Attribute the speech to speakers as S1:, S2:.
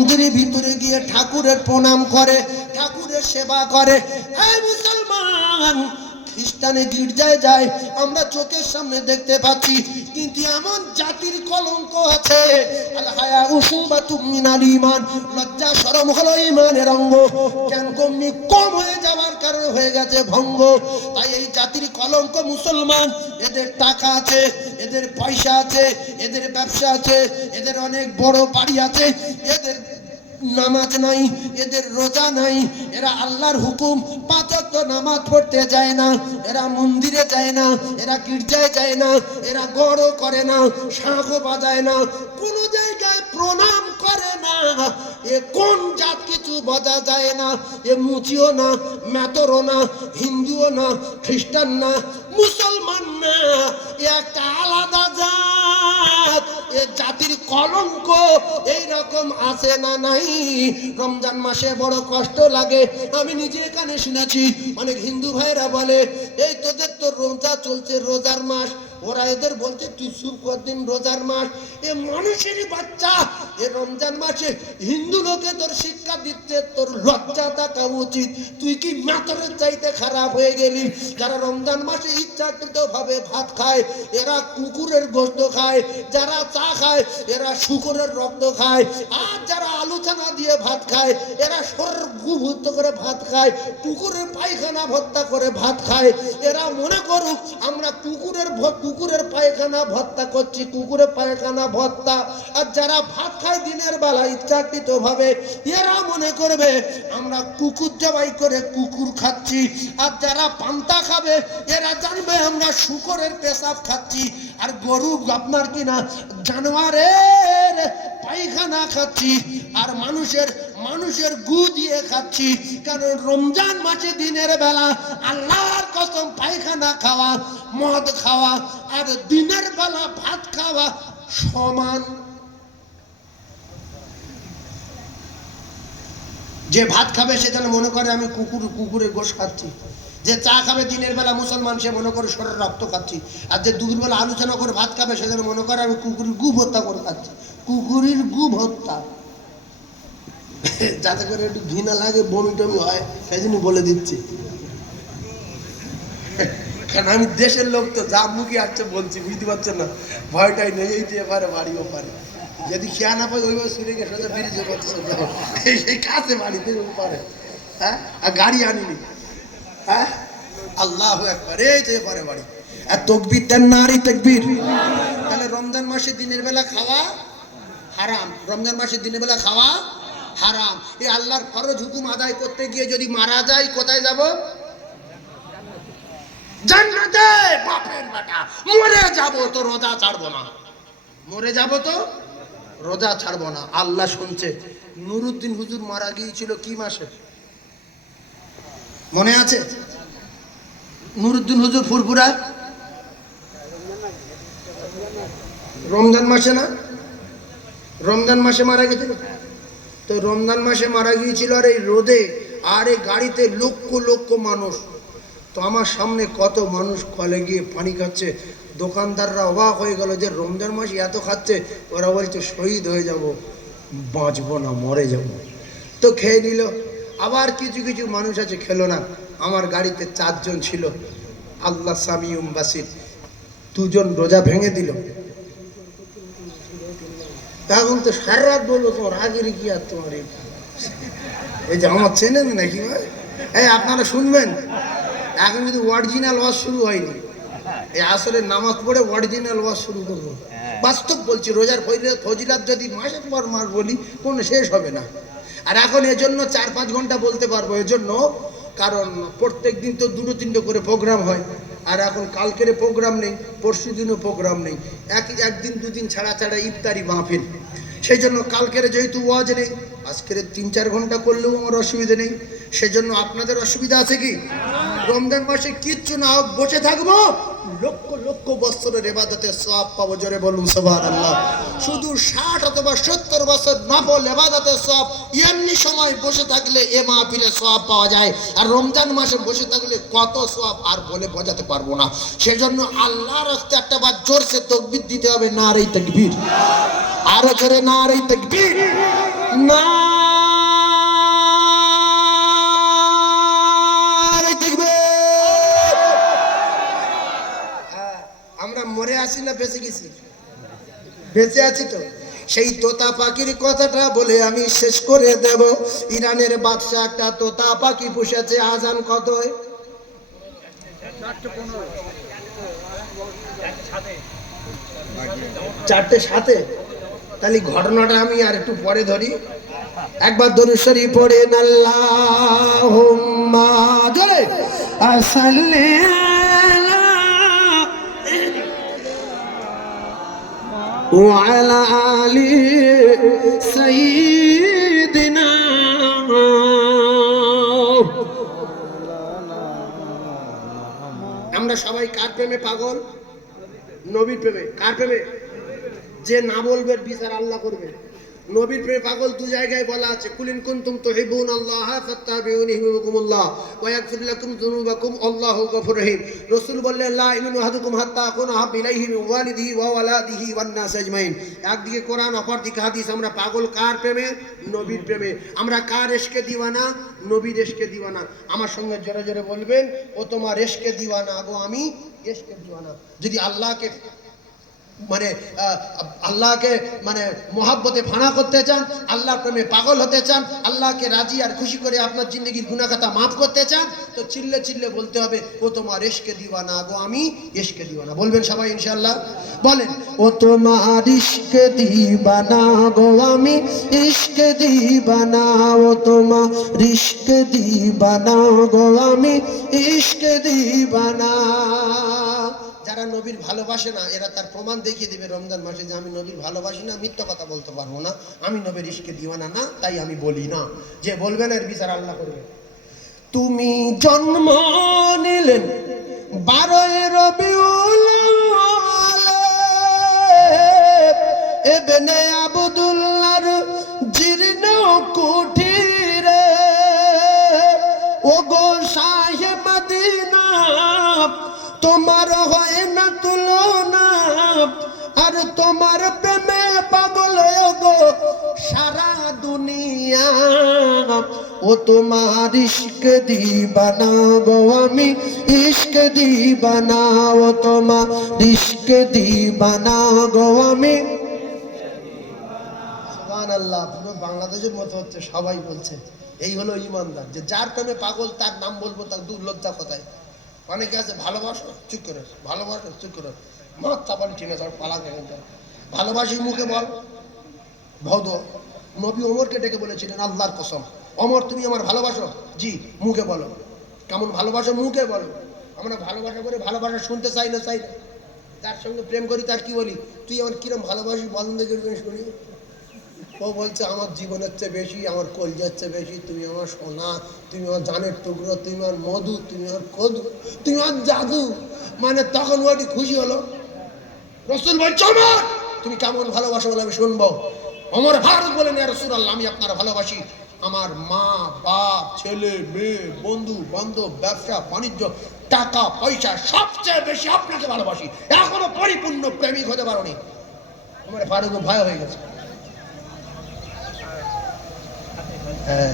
S1: মন্দিরের ভিতরে গিয়ে ঠাকুরের প্রণাম করে ঠাকুরের সেবা করে। মুসলমান খ্রিস্টানে গির্জায় যায়, আমরা চোখের সামনে দেখতে পাচ্ছি, কিন্তু এমন জাতির কলঙ্ক আছে। লজ্জা শরম হলো ঈমানের অঙ্গ। জ্ঞান কমনি কম হয়ে যাওয়ার কারণে হয়ে গেছে ভঙ্গ। তাই এই জাতির কলঙ্ক মুসলমান, এদের টাকা আছে, এদের পয়সা আছে, এদের ব্যবসা আছে, এদের অনেক বড় বাড়ি আছে, এদের নামাজ নাই, এদের রোজা নাই, এরা আল্লাহর হুকুম, পাঁচক নামাজ পড়তে যায় না, এরা মন্দিরে যায় না, এরা গির্জায় যায় না, এরা গড়ও করে না, শাঁখও বাজায় না, কোনো জায়গায় প্রণাম করে না, এ কোন জাত কিছু বোঝা যায় না, এ মুচিও না মেতরও না, হিন্দুও না, খ্রিস্টান না, মুসলমান না, এ একটা আলাদা জাত। জাতির কলঙ্ক এই রকম আছে না নাই? রমজান মাসে বড় কষ্ট লাগে। আমি নিজে এখানে শুনেছি, অনেক হিন্দু ভাইরা বলে, এই তোদের তো রোজা চলছে, রোজার মাস। ওরা এদের বলছে, তুই চুপ কদিন রোজার মাস। এ মানুষেরই বাচ্চা। এ রমজান মাসে হিন্দু লোকে তোর শিক্ষা দিচ্ছে, তোর লজ্জা থাকা উচিত। তুই কি মাতরের চাইতে খারাপ হয়ে গেলি? যারা রমজান মাসে ইচ্ছাকৃত ভাবে ভাত খায়, এরা কুকুরের গোস্ত খায়। যারা চা খায়, এরা শুকুরের রক্ত খায়। আর যারা আলোচনা দিয়ে ভাত খায়, এরা গুভূত করে ভাত খায়। কুকুরের পায়খানা ভর্তা করে ভাত খায়। এরা মনে করুক, আমরা কুকুরের কুকুরের পায়খানা ভর্তা করছি, কুকুরের পায়খানা ভর্তা আর যারা ভাত খায় দিনের বেলা ইচ্ছাকৃত ভাবে এরা মনে করবে, আমরা কুকুর জবাই করে কুকুর খাচ্ছি। আর যারা পান্তা খাবে, এরা জানবে, আমরা শুকরের পেশাব খাচ্ছি। আর গরু আপনার কিনা, জানোয়ারের পায়খানা খাচ্ছি। আর মানুষের মানুষের গু দিয়ে খাচ্ছি। কারণ রমজান মাসে দিনের বেলা আল্লাহর কসম পায়খানা খাওয়া, মদ খাওয়া আর দিনের বেলা ভাত খাওয়া সমান। যে ভাত খাবে সে যেন মনে করে আমি কুকুর কুকুরের গোশ খাচ্ছি। যে চা খাবে দিনের বেলা মুসলমান, সে মনে করে শরীর রক্ত খাচ্ছি। আর যে দুপুর বেলা আলোচনা করে ভাত খাবে, সে যেন মনে করে আমি কুকুরের গু হত্যা করে খাচ্ছি। কুকুরের গু হত্যা। যাতে করে একটু ঘৃণা লাগে, বমি টমি হয়, সেই জন্য বলে দিচ্ছি। কারণ আমি দেশের লোক তো, যা মুখে আসছে বলছি, বুঝতে পারছেন না? ভয়টাই নেই, এই দিয়ে পারে বাড়িও পারে যদি খেয়া না পাই, ওইভাবে শুনে গিয়ে সোজা ব্রিজে করতে সোজা এই কাছে বাড়িতে পারে হ্যাঁ? আর গাড়ি আনিনি। হ্যাঁ? আল্লাহ একবার এই যে পারে বাড়ি। আর তকবির দেন নারী তকবির। তাহলে রমজান মাসে দিনের বেলা খাওয়া হারাম। রমজান মাসের দিনের বেলা খাওয়া হারাম। এই আল্লাহর ফরজ হুকুম আদায় করতে গিয়ে যদি মারা যায়, কোথায় যাব? জান্নাতে বাপের বেটা। মরে যাব তো রোজা ছাড়বো না। মরে যাব তো রোজা ছাড়বো না। আল্লাহ শুনছে। নুরুদ্দিন হুজুর মারা গিয়েছিল কি মাসে? মনে আছে? নুরুদ্দিন হুজুর ফুরফুরা? রমজান মাসে না? রমজান মাসে মারা গেছে? তো রমজান মাসে মারা গিয়েছিল আর এই রোদে। আর এই গাড়িতে লক্ষ লক্ষ মানুষ। তো আমার সামনে কত মানুষ কলে গিয়ে পানি খাচ্ছে। দোকানদাররা অবাক হয়ে গেল যে রমজান মাসে এত খাচ্ছে, ওরা বলছে, শহীদ হয়ে যাব, বাঁচবো না, মরে যাব। তো খেয়ে নিল। আবার কিছু কিছু মানুষ আছে, খেলো না। আমার গাড়িতে চারজন ছিল। আল্লাহ সামিউম বাসির। দুজন রোজা ভেঙে দিল। এখন তো সারা রাত বলব তোমার আগের কি আর তোমার এই যে আমার চেনেন নাকি ভাই? এই, আপনারা শুনবেন? এখন কিন্তু অরিজিনাল ওয়াজ শুরু হয়নি। এই আসলে নামাজ পড়ে অরিজিনাল ওয়াজ শুরু করব। বাস্তব বলছি রোজার ফজিলত- ফজিলাত যদি মাসের পর মাস বলি কোনো শেষ হবে না। আর এখন এজন্য চার পাঁচ ঘণ্টা বলতে পারব এজন্য। কারণ প্রত্যেক দিন তো দুটো তিনটে করে প্রোগ্রাম হয়। আর এখন কালকের প্রোগ্রাম নেই পরশু দিনও প্রোগ্রাম নেই। এক একদিন দুদিন ছাড়া ছাড়া ইফতারি মাহফিল। সেই জন্য কালকের যেহেতু ওয়াজ নেই আজকের তিন চার ঘণ্টা করলেও আমার অসুবিধা নেই। সেজন্য আপনাদের অসুবিধা আছে কি? রমজান মাসে কিচ্ছু না হোক, বসে থাকব। লক্ষ লক্ষ বছরের এবাদতের সব পাবো, জোরে বলুন সবার আল্লাহ শুধু ষাট অথবা সত্তর বছর নফল এবাদতের সব এমনি সময় বসে থাকলে এ মাহফিলে সব পাওয়া যায়। আর রমজান মাসে বসে থাকলে কত সব আর বলে বোঝাতে পারব না। সেজন্য আল্লাহর হস্তে একটা বার জোরসে তকবির দিতে হবে না রে তকবির। আরও জোরে না রে তকবির। না আছি না, বেঁচে গেছি। বেঁচে আছি তো। সেই তোতা পাখির কথাটা বলে আমি শেষ করে দেব। ইরানের বাদশা একটা তোতা পাখি পুষেছে, আজান কত চারটে সাথে? তাহলে ঘটনাটা আমি আর একটু পরে ধরি। একবার দরুশ্বরী পড়ে আল্লাহ জোরে। আসাল্লে وعلى آل سيدنا আমরা সবাই কার প্রেমে পাগল নবীর প্রেমে কার প্রেমে যে না বলবে বিচার আল্লাহ করবে নবীর প্রেমে পাগল দু জায়গায় বলা আছে, কুলিন কুনতুম তুহিবুন আল্লাহ ফাত্তাবিউনি ইউহিব্বুকুমুল্লাহ ওয়া ইয়াগফির লাকুম যুনুবাকুম, আল্লাহু গফুর রহিম। রাসূল বললেন, লা ইমিনু আহাদুকুম হাত্তা আকুনা হাব ইলাইহি মিন ওয়ালিদিহি ওয়া ওয়ালাদিহি ওয়ান নাস আজমাইন। একদিকে কোরআন অপর অপরদিকে হাদিস। আমরা পাগল কার প্রেমে? নবীর প্রেমে। আমরা কার এশকে দিওয়ানা? নবীর এশকে দিওয়ানা। আমার সঙ্গে জোরে জোরে বলবেন, ও তোমার এশকে দিওয়ানা গো, আমি এশকে দিওয়ানা। যদি আল্লাহকে মানে আল্লাহকে মানে মোহাব্বতে ফানা করতে চান আল্লাহর প্রেমে পাগল হতে চান, আল্লাহকে রাজি আর খুশি করে আপনার জিন্দগির গুণাখাতা মাফ করতে চান, তো চিল্লে চিল্লে বলতে হবে, ও তোমার এসকে দিওয়ানা গো, আমি এসকে দিওয়ানা। বলবেন সবাই ইনশাল্লাহ বলেন, ও তোমার ইশকে দিবানা গো, আমি ইশকে দিবানা ও তোমার ইশকে দিবানা গো, আমি ইশকে দিবানা যারা নবীর ভালোবাসে না, এরা তার প্রমাণ দেখিয়ে দিবে রমজান মাসে যে আমি নবীর ভালোবাসি না, মিথ্যা কথা বলতে পারব না, আমি নবীর ইশকে দিওয়ানা না, তাই আমি বলি না। যে বলবেন এর বিচার আল্লাহ করবে। তুমি জন্ম নিলেন বারোয় রবিউল এবেনে আবদুল্লাহর জীর্ণ কুঠিরে আর তোমার প্রেমে পাগল গো সারা দুনিয়া। ও তোমার ইশক দিবানা আমি, ইশক দিবানা। তোমার ইশক দিবানা আমি। বাংলাদেশের মতো হচ্ছে, সবাই বলছে। এই হলো ইমানদার, যে যার প্রেমে পাগল, তার নাম বলব, তার দুর্লজ্জা কোথায়? অনেকে আছে, ভালোবাসো, চুপ করে, ভালোবাসো, চুপ করে। মাথা চাপালি ঠিক আছে পালা কেন ভালোবাসি মুখে বল। ভৌদ নবী ওমরকে ডেকে বলেছিলেন, আল্লাহর কসম। অমর তুমি আমার ভালোবাসো? জি, মুখে বলো। কেমন ভালোবাসো? মুখে বলো। আমরা ভালোবাসা করে ভালোবাসা শুনতে চাই না, চাই তার সঙ্গে প্রেম করি, তার কি বলি? তুই আমার কিরম ভালোবাসি বলেন দেখি শুনি। ও বলছে, আমার জীবনের চেয়ে বেশি, আমার কলজার চেয়ে বেশি, তুমি আমার সোনা, তুমি আমার জানের টুকরো, তুমি আমার মধু, তুমি আমার কদু, তুমি আমার জাদু। মানে তখন ওটি খুশি হলো। রসুল বলছে আমার তুমি কেমন ভালোবাসো বলে আমি শুনব? অমর ভারত বলেন রসুল আল্লাহ আমি আপনার ভালোবাসি। আমার মা, বাপ, ছেলে, মেয়ে, বন্ধু, বান্ধব, ব্যবসা, বাণিজ্য, টাকা, পয়সা, সবচেয়ে বেশি আপনাকে ভালোবাসি। এখনও পরিপূর্ণ প্রেমিক হতে পারোনি। আমার ফারুক, ভয় হয়ে গেছে। হ্যাঁ।